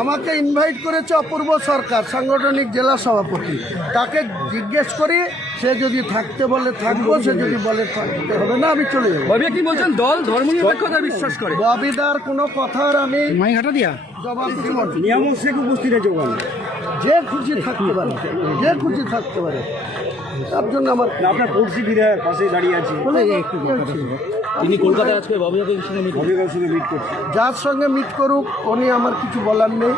আমাকে ইনভাইট করেছে অপূর্ব সরকার সাংগঠনিক জেলা সভাপতি। তাকে জিজ্ঞেস করি সে যদি থাকতে বলে থাকব সে যদি বলে থাকতে হবে না আমি চলে যাব। কি বলছেন দল ধর্মনিরপেক্ষতা বিশ্বাস করে। ববিদার কোনো কথার আমি মাইঘাটা দিয়া? জবাব দিব না। নিয়ামক শেখ উপস্থিত আছে ওখানে যে খুশি থাকতে পারে যে খুশি থাকতে পারে তার জন্য আমার আপনার পড়শি বিধায়ক পাশে দাঁড়িয়ে আছে। তিনি কলকাতায় আজকে ববি হাকিমের সঙ্গে মিট যার সঙ্গে মিট করুক উনি আমার কিছু বলার নেই।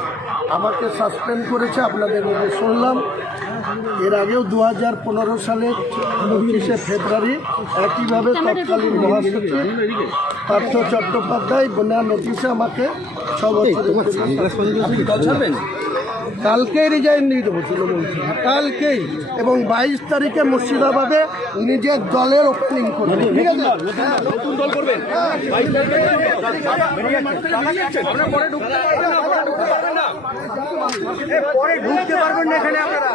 আমাকে সাসপেন্ড করেছে আপনাদের মধ্যে শুনলাম। এর আগেও দু হাজার পনেরো সালে পঁচিশে ফেব্রুয়ারি একইভাবে তৎকালীন মহাসচিব পার্থ চট্টোপাধ্যায় বন্যা নোটিশে আমাকে ছ বছর কালকেই রিজাইন দিয়ে দেবো তৃণমূল। কালকেই। এবং বাইশ তারিখে মুর্শিদাবাদে নিজের দলের ওপেনিং করবে। ঠিক আছে? নতুন দল করবেন পরে ঢুকতে পারবেন না এখানে আপনারা।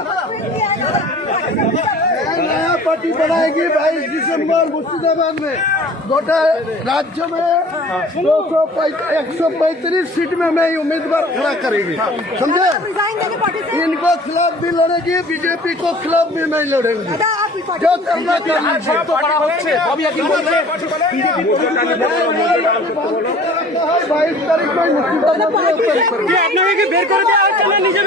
पार्टी बनाएगी बाईस दिसंबर मुर्शिदाबाद में गोटा राज्य में दो सौ एक सौ पैंतीस सीट में मैं ही उम्मीदवार खड़ा करेगी समझे रिजाइन देंगे पार्टी से इनको खिलाफ भी लड़ेगी बीजेपी को खिलाफ भी नहीं लड़ेंगे दादा आप भी पार्टी जो करना कर लीजिए। তো করা হচ্ছে ববি হাকিম বলছে বাইশ তারিখ में मुर्शिदाबाद में open करेंगे। আপনাকে কি বের করে দেওয়া হচ্ছে না নিজে